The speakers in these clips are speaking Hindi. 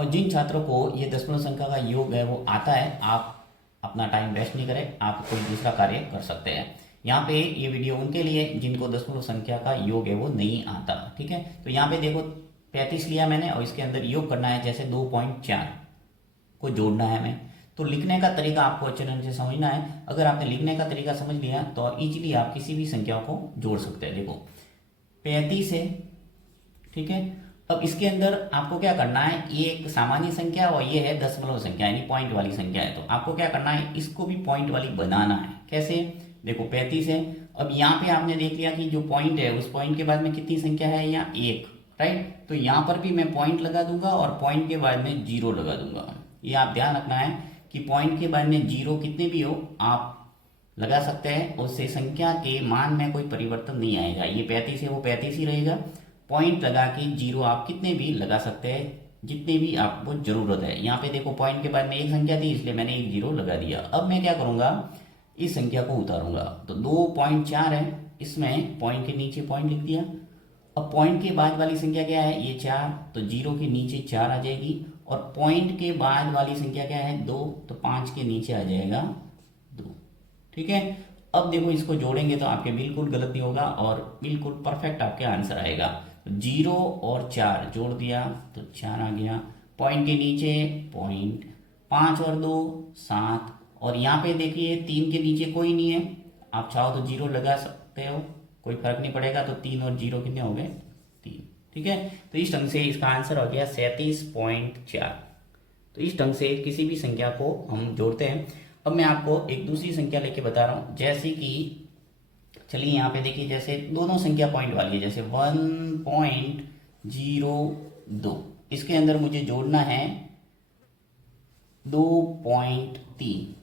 और जिन छात्रों को ये दशमलव संख्या का योग है वो आता है, आप अपना टाइम वेस्ट नहीं करें, आप कोई दूसरा कार्य कर सकते हैं। यहाँ पे ये वीडियो उनके लिए जिनको दशमलव संख्या का योग है वो नहीं आता। ठीक है, तो यहाँ पे देखो 35 लिया मैंने और इसके अंदर योग करना है, जैसे 2.4 को जोड़ना है हमें। तो लिखने का तरीका आपको अच्छे ढंग से समझना है। अगर आपने लिखने का तरीका समझ लिया तो इजीली आप किसी भी संख्या को जोड़ सकते हैं। देखो 35 है, ठीक है। अब इसके अंदर आपको क्या करना है, ये एक सामान्य संख्या और ये है दशमलव संख्या यानी पॉइंट वाली संख्या है। तो आपको क्या करना है, इसको भी पॉइंट वाली बनाना है। कैसे, देखो 35 है, अब यहाँ पे आपने देख लिया कि जो पॉइंट है उस पॉइंट के बाद में कितनी संख्या है, यहाँ 1, राइट। तो यहाँ पर भी मैं पॉइंट लगा दूंगा और पॉइंट के बाद में 0 लगा दूंगा। ये आप ध्यान रखना है कि पॉइंट के बाद में 0 कितने भी हो आप लगा सकते हैं, उससे संख्या के मान में कोई परिवर्तन नहीं आएगा। ये 35 है वो 35 ही रहेगा। पॉइंट लगा के 0 आप कितने भी लगा सकते हैं, जितने भी आपको जरूरत है। यहाँ पे देखो पॉइंट के बाद में एक संख्या थी इसलिए मैंने एक 0 लगा दिया। अब मैं क्या करूंगा, इस संख्या को उतारूंगा। तो 2.4 है, इसमें पॉइंट के नीचे पॉइंट लिख दिया। अब पॉइंट के बाद वाली संख्या क्या है, ये 4, तो 0 के नीचे 4 आ जाएगी। और पॉइंट के बाद वाली संख्या क्या है, 2, तो 5 के नीचे आ जाएगा 2। ठीक है, अब देखो इसको जोड़ेंगे तो आपके बिल्कुल गलत नहीं होगा और बिल्कुल परफेक्ट आपके आंसर आएगा। 0 और 4 जोड़ दिया तो 4 आ गया। पॉइंट के नीचे पॉइंट, 5 और 2 7। और यहाँ पे देखिए 3 के नीचे कोई नहीं है, आप चाहो तो 0 लगा सकते हो, कोई फर्क नहीं पड़ेगा। तो 3 और 0 कितने हो गए, 3। ठीक है, तो इस ढंग से इसका आंसर हो गया 37.4। तो इस ढंग से किसी भी संख्या को हम जोड़ते हैं। अब मैं आपको एक दूसरी संख्या लेके बता रहा हूँ, जैसे कि चलिए यहाँ पे देखिए, जैसे दोनों संख्या पॉइंट वाली है, जैसे 1.02, इसके अंदर मुझे जोड़ना है 2.3।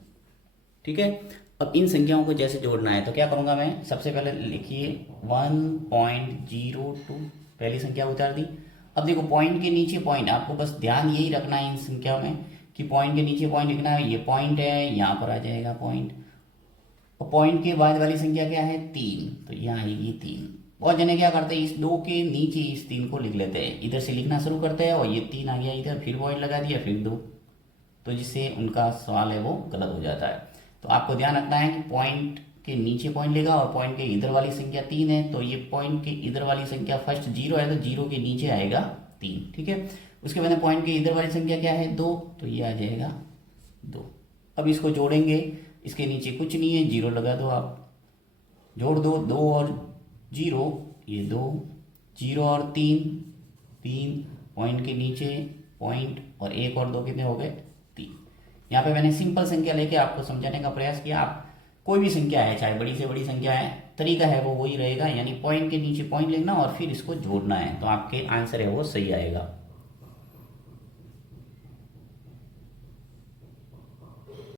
ठीक है, अब इन संख्याओं को जैसे जोड़ना है तो क्या करूंगा मैं, सबसे पहले लिखिए 1.02, पहली संख्या उतार दी। अब देखो पॉइंट के नीचे पॉइंट, आपको बस ध्यान यही रखना है इन संख्या में कि पॉइंट के नीचे पॉइंट लिखना है। ये पॉइंट है, यहाँ पर आ जाएगा पॉइंट। और पॉइंट के बाद वाली संख्या क्या है, 3, तो यहाँ आएगी 3। बहुत जने क्या करते हैं, इस 2 के नीचे इस 3 को लिख लेते हैं, इधर से लिखना शुरू करते हैं और ये 3 आ गया इधर, फिर पॉइंट लगा दिया, फिर 2, तो जिससे उनका सवाल है वो गलत हो जाता है। तो आपको ध्यान रखना है कि पॉइंट के नीचे पॉइंट लेगा और पॉइंट के इधर वाली संख्या 3 है, तो ये पॉइंट के इधर वाली संख्या फर्स्ट 0 है तो 0 के नीचे आएगा 3। ठीक है, उसके बाद पॉइंट के इधर वाली संख्या क्या है, 2, तो ये आ जाएगा 2। अब इसको जोड़ेंगे, इसके नीचे कुछ नहीं है, 0 लगा दो, आप जोड़ दो 2 और 0, ये 2, 0 और 3, 3, पॉइंट के नीचे पॉइंट और 1 और 2 कितने हो गए, 3। यहाँ पे मैंने सिंपल संख्या लेके आपको समझाने का प्रयास किया। आप कोई भी संख्या है, चाहे बड़ी से बड़ी संख्या है, तरीका है वो वही रहेगा, यानी पॉइंट के नीचे पॉइंट लिखना और फिर इसको जोड़ना है, तो आपके आंसर है वो सही आएगा।